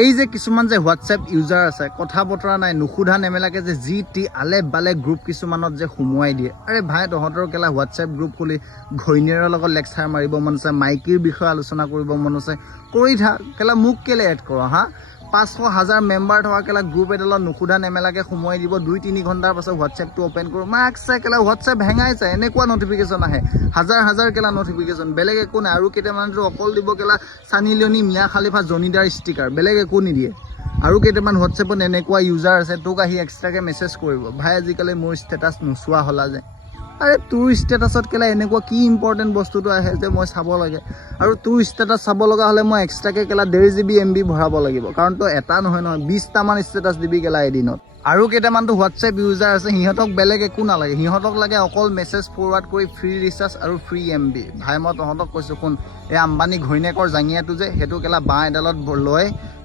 এই যে কিছুমান যে হোৱাটছএপ ইউজাৰ আছে কথা বতৰা নাই নুসুধা নেমেলাকে যে যি টি আলে বালে গ্ৰুপ কিছুমানত যে সোমোৱাই দিয়ে আৰে ভাই তহঁতৰ কেলা হোৱাটছএপ গ্ৰুপ খুলি ঘৈণীয়েৰৰ লগত লেকচাৰ মাৰিব মন আছে মাইকীৰ বিষয়ে আলোচনা কৰিব মন আছে কৰি থাক কেলা মোক কেলে এড কৰ হা 500,000 মেম্বাৰ থকা কেলা গ্ৰুপ এডালত নুসুধা নেমেলাকে সোমোৱাই দিব 2-3 ঘণ্টাৰ পাছত হোৱাটছএপটো অপেন কৰোঁ মাকছে কেলা হোৱাটছএপ হেঙাই যায় এনেকুৱা নটিফিকেশ্যন আহে হাজাৰ কেলা নটিফিকেশ্যন বেলেগ একো নাই আৰু কেইটামানতো অকল দিব কেলা সানি লিঅ'নি মিয়া খালিফা জনিদাৰ ষ্টিকাৰ বেলেগ একো নিদিয়ে আৰু কেইটামান হোৱাটছএপত এনেকুৱা ইউজাৰ আছে তোক আহি এক্সট্ৰাকে মেছেজ কৰিব ভাই আজিকালি মোৰ ষ্টেটাছ নোচোৱা হ'লা যে আৰে তোৰ ষ্টেটাছত কেলা এনেকুৱা কি ইম্পৰ্টেণ্ট বস্তুটো আহে যে মই চাব লাগে আৰু তোৰ ষ্টেটাছ চাব লগা হ'লে মই এক্সট্ৰাকে কেলা 1.5 GB MB ভৰাব লাগিব কাৰণ তই এটা নহয় 20টামান ষ্টেটাছ দিবি কেলা এদিনত আৰু কেইটামানতো হোৱাটছএপ ইউজাৰ আছে সিহঁতক বেলেগ একো নালাগে সিহঁতক লাগে অকল মেছেজ ফৰৱাৰ্ড কৰি ফ্ৰী ৰিচাৰ্জ আৰু ফ্ৰী MB ভাই মই তহঁতক কৈছোঁ শুন এই আম্বানী ঘৈণীয়েকৰ জাঙিয়াটো যে সেইটো কেলা বাঁহ এডালত লৈ